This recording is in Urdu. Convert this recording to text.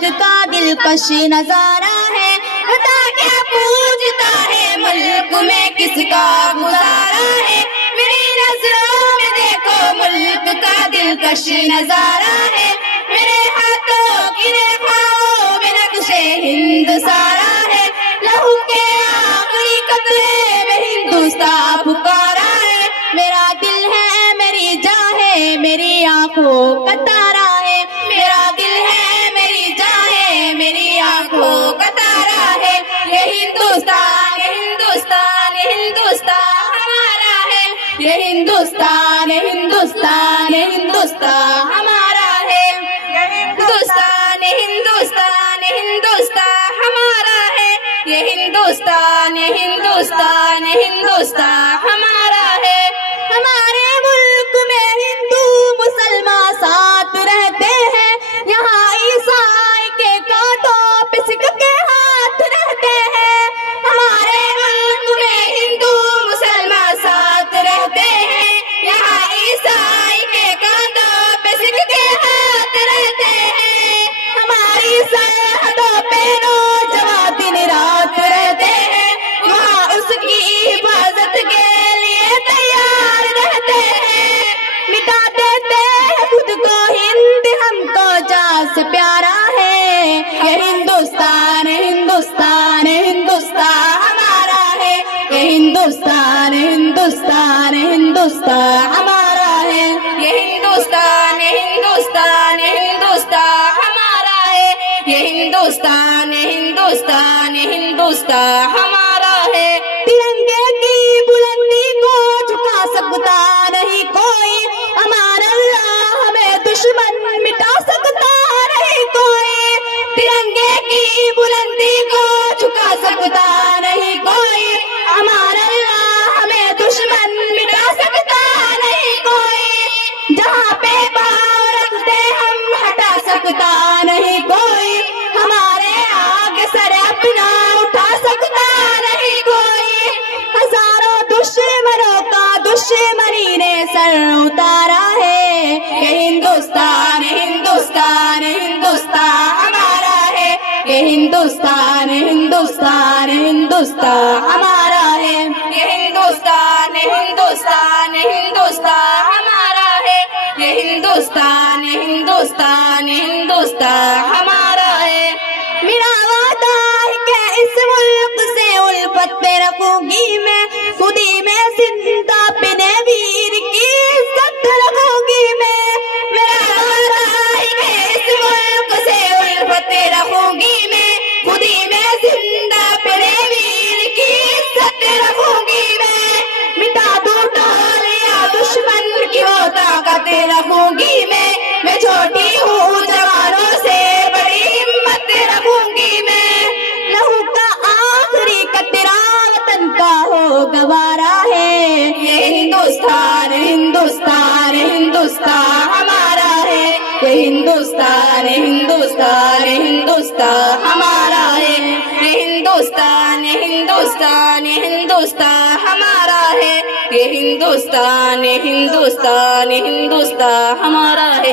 ملک کا دلکش نظارہ ہے، بتا کیا پوچھتا ہے ملک میں کس کا گزارا ہے، میری نظروں میں دیکھو ملک کا دلکش نظارہ ہے، میرے ہاتھوں کی ریخاؤں میں نقش ہند سارا ہے، لہو کے آخری قطرے میں ہندوستان پکارا ہے، میرا دل ہے میری جان ہے میری آنکھوں کا تارا ہے، میرا دل ہے میری جان ہے میری آنکھوں کا تارا ہے، یہ ہندوستان ہندوستان ہندوستان ہمارا ہے، یہ ہندوستان ہندوستان ہندوستان ہمارا ہے، ہندوستان ہندوستان ہندوستان ہمارا ہے، یہ ہندوستان ہندوستان ہندوستان ہمارا ہے، ہمارے ملک میں ہندو مسلمان ساتھ رہتے ہیں، یہاں عیسائی کے کانٹوں پہ سکھ کے ہاتھ رہتے ہیں، ہمارے ملک میں ہندو مسلمان ساتھ رہتے ہیں، یہاں عیسائی کے کانٹوں پہ سکھ کے ہاتھ رہتے ہیں، ہماری سرحدوں پہ نوجوان دن رات رہتے ہیں، وہاں اس کی حفاظت کے لیے تیار رہتے ہیں، مٹا دیتے ہیں خود کو ہند ہم کو جان سے پیارا ہے، یہ ہندوستان ہندوستان ہندوستان ہمارا ہے، یہ ہندوستان ہندوستان ہندوستان ہمارا ہے، یہ ہندوستان ہندوستان ہندوستان ہمارا ہے، یہ ہندوستان ہندوستان ہندوستان ہمارا ہے، ترنگے کی بلندی کو جھکا سکتا نہیں کوئی، ہمارا اللہ ہمیں دشمن مٹا سکتا نہیں کوئی، ترنگے کی بلندی کو جھکا سکتا نہیں کوئی، ہمارا اللہ ہمیں دشمن مٹا سکتا نہیں کوئی، جہاں پہ پاؤں رکھتے ہم ہٹا سکتا نہیں کوئی، ہمارے آگے سر اپنا اٹھا سکتا نہیں کوئی، ہزاروں دشمنوں کا دشمنی نے سر اتارا ہے، یہ ہندوستان ہندوستان ہندوستان ہمارا ہے، یہ ہندوستان ہندوستان ہندوستان ہمارا ہے، یہ ہندوستان ہندوستان ہندوستان ہمارا ہے، یہ ہندوستان ہندوستان ہندوستان ہمارا ہے، میرا وعدہ ہے کہ اس ملک سے الفت پہ رکھوں گی میں، خودی میں زندہ اپنے ویر کی عزت رکھوں گی میں، میرا وعدہ ہے کہ اس ملک سے الفت رکھوں گی میں، خودی میں زندہ اپنے ویر کی عزت رکھوں گی میں، مٹا دوں ٹولیاں دشمن کی وہ طاقت رکھوں گی میں چھوٹی ہوں جوانوں سے بڑی ہمت رکھوں گی میں، لہو کا آخری قطرہ وطن کا ہو گوارا ہے، یہ ہندوستان ہندوستان ہندوستان ہمارا ہے، یہ ہندوستان ہندوستان ہندوستان ہمارا ہے، یہ ہندوستان ہندوستان ہندوستان ہمارا ہے، یہ ہندوستان ہندوستان ہندوستان ہمارا ہے۔